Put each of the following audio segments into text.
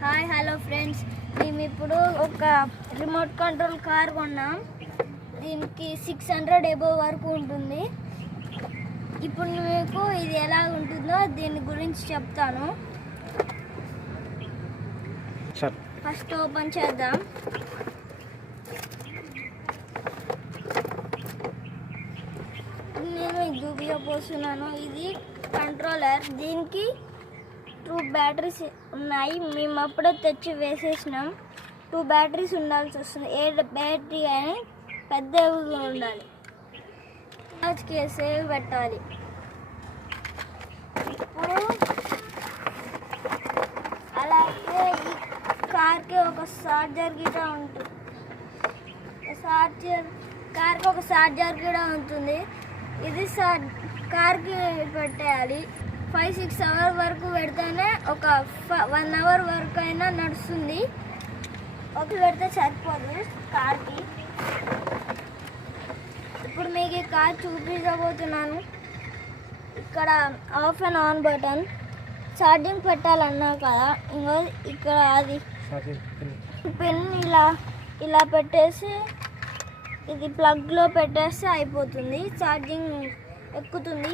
Hi hello friends మేము ఇప్పుడు ఒక రిమోట్ కంట్రోల్ కార్ కొన్నాం. దీనికి సిక్స్ హండ్రెడ్ ఎబో వరకు ఉంటుంది. ఇప్పుడు మీకు ఇది ఎలా ఉంటుందో దీని గురించి చెప్తాను. ఫస్ట్ ఓపెన్ చేద్దాం. నేను చూపించబోతున్నాను ఇది కంట్రోలర్ దీనికి టూ బ్యాటరీస్ ఉన్నాయి. మేము అప్పుడే తెచ్చి వేసేసినాం. టూ బ్యాటరీస్ ఉండాల్సి వస్తుంది. ఏ బ్యాటరీ అని పెద్దగా ఉండాలి. చార్జ్కి సేవ్ పెట్టాలి. ఇప్పుడు అలాగే ఈ కార్కి ఒక చార్జర్ కూడా ఉంటుంది. చార్జర్ కార్కి ఒక చార్జర్ కూడా ఉంటుంది. ఇది సార్ కార్కి పెట్టేయాలి. ఫైవ్ సిక్స్ అవర్ వరకు పెడితేనే ఒక వన్ అవర్ వరకు అయినా నడుస్తుంది. ఒక పెడితే సరిపోదు కార్కి. ఇప్పుడు మీకు ఈ కార్ చూపించబోతున్నాను. ఇక్కడ off and on button charging పెట్టాలన్నా కదా ఇంకో ఇక్కడ అది పెన్ ఇలా ఇలా పెట్టేసి ఇది ప్లగ్లో పెట్టేస్తే అయిపోతుంది. ఛార్జింగ్ ఎక్కుతుంది.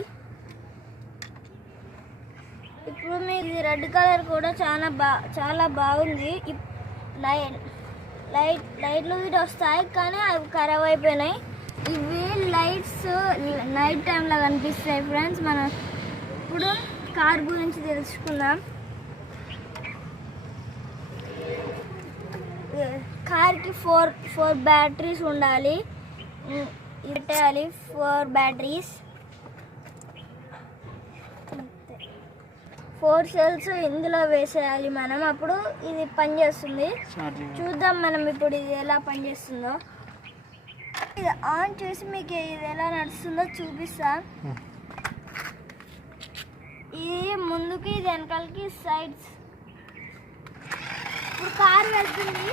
ఇప్పుడు మీకు రెడ్ కలర్ కూడా చాలా బా చాలా బాగుంది. ఇప్- లైట్ లైట్ లైట్లు వీటి వస్తాయి కానీ అవి ఖరాబ్ అయిపోయినాయి. ఇవి లైట్స్ నైట్ టైంలో కనిపిస్తాయి ఫ్రెండ్స్. మనం ఇప్పుడు కార్ గురించి తెలుసుకుందాం. కార్కి ఫోర్ ఫోర్ బ్యాటరీస్ ఉండాలి. పెట్టాలి ఫోర్ బ్యాటరీస్. ఫోర్ సెల్స్ ఇందులో వేసేయాలి మనం. అప్పుడు ఇది పనిచేస్తుంది చూద్దాం మనం ఇప్పుడు ఇది ఎలా పనిచేస్తుందో ఇది ఆన్ చేసి మీకు ఇది ఎలా నడుస్తుందో చూపిస్తా. ఇది ముందుకి ఇది వెనకాలకి సైడ్స్ ఇప్పుడు కార్ వెళ్తుంది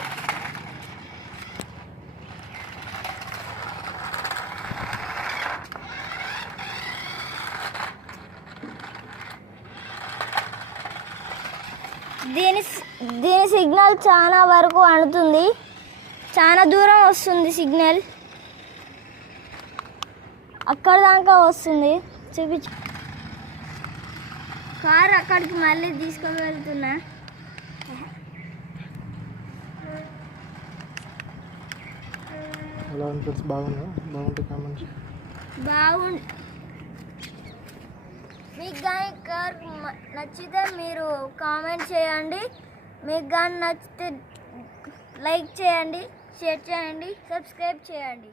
దీని దీని సిగ్నల్ చాలా వరకు అందుతుంది చాలా దూరం వస్తుంది సిగ్నల్. అక్కడ దాకా వస్తుంది. చూపించు. కార్ అక్కడికి మళ్ళీ తీసుకొని వెళ్తున్నా ఎలా అనిపిస్తుంది బాగుందా బాగుంటే బాగుంది మీకు కానీ కార్ నచ్చితే మీరు కామెంట్ చేయండి. మీకు కానీ నచ్చితే లైక్ చేయండి షేర్ చేయండి సబ్స్క్రైబ్ చేయండి.